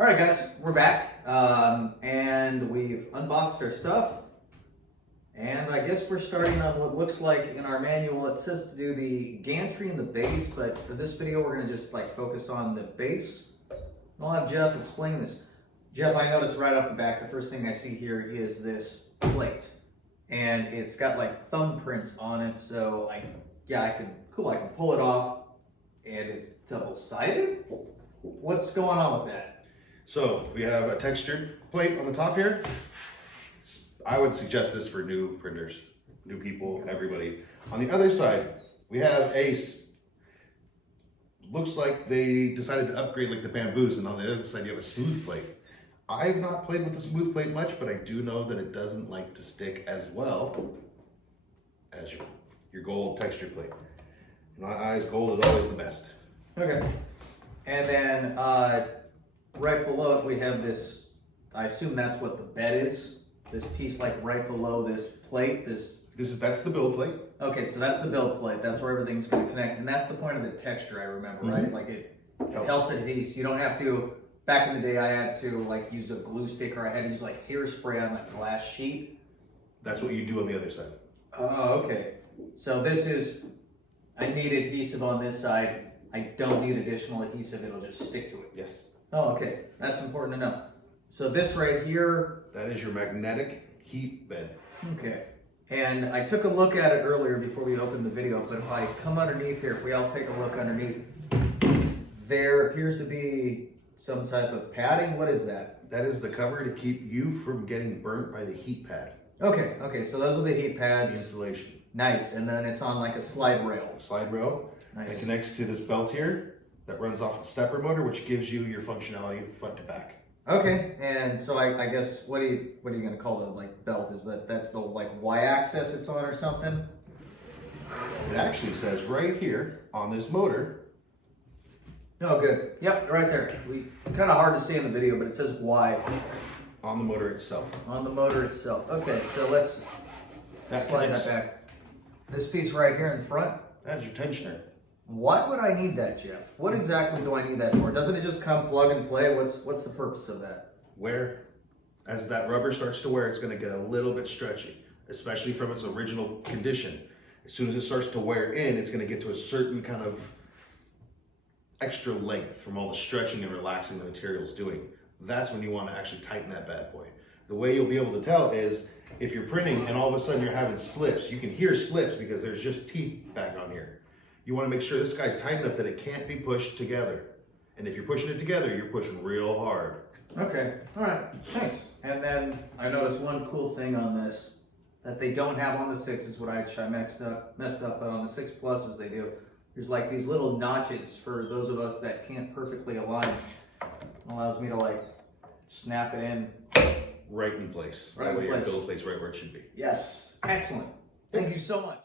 All right, guys, we're back, and we've unboxed our stuff, and I guess we're starting on what looks like in our manual. It says to do the gantry and the base, but for this video, we're gonna just like focus on the base. I'll have Jeff explain this. Jeff, I noticed right off the back, the first thing I see here is this plate, and it's got like thumbprints on it. So I can pull it off, and it's double-sided. What's going on with that? So we have a textured plate on the top here. I would suggest this for new printers, new people, everybody. On the other side, we have looks like they decided to upgrade like the bamboos, and on the other side you have a smooth plate. I've not played with the smooth plate much, but I do know that it doesn't like to stick as well as your gold textured plate. In my eyes, gold is always the best. Okay. And then right below it, we have this, I assume that's what the bed is. This piece like right below this plate, That's the build plate. Okay, so that's the build plate. That's where everything's going to connect. And that's the point of the texture, I remember, right? Like it helps adhese. You don't have to, back in the day, I had to like use a glue stick, or I had to use like hairspray on a glass sheet. That's what you do on the other side. Oh, okay. So this is, I need adhesive on this side. I don't need additional adhesive. It'll just stick to it. Yes. Oh, okay. That's important to know. So this right here. That is your magnetic heat bed. Okay. And I took a look at it earlier before we opened the video, but if I come underneath here, if we all take a look underneath, there appears to be some type of padding. What is that? That is the cover to keep you from getting burnt by the heat pad. Okay. So those are the heat pads. That's the insulation. Nice. And then it's on like a slide rail. Slide rail. Nice. It connects to this belt here that runs off the stepper motor, which gives you your functionality front to back. Okay, and so I guess what are you gonna call the like belt? Is that's the like y-axis it's on or something? It actually says right here on this motor. Oh, good. Yep, right there. Kind of hard to see in the video, but it says Y On the motor itself. on the motor itself. Okay, so let's slide that back. This piece right here in front. That's your tensioner. Why would I need that, Jeff? What exactly do I need that for? Doesn't it just come plug and play? What's the purpose of that? As that rubber starts to wear, it's going to get a little bit stretchy, especially from its original condition. As soon as it starts to wear in, it's going to get to a certain kind of extra length from all the stretching and relaxing the material is doing. That's when you want to actually tighten that bad boy. The way you'll be able to tell is if you're printing and all of a sudden you're having slips. You can hear slips because there's just teeth back on here. You want to make sure this guy's tight enough that it can't be pushed together. And if you're pushing it together, you're pushing real hard. Okay, all right, thanks. And then I noticed one cool thing on this that they don't have on the 6s, what I messed up, but on the 6 Pluses they do. There's like these little notches for those of us that can't perfectly align. It allows me to like snap it in. Right in place. Right in that way place. Your build place right where it should be. Yes, excellent. Thank you so much.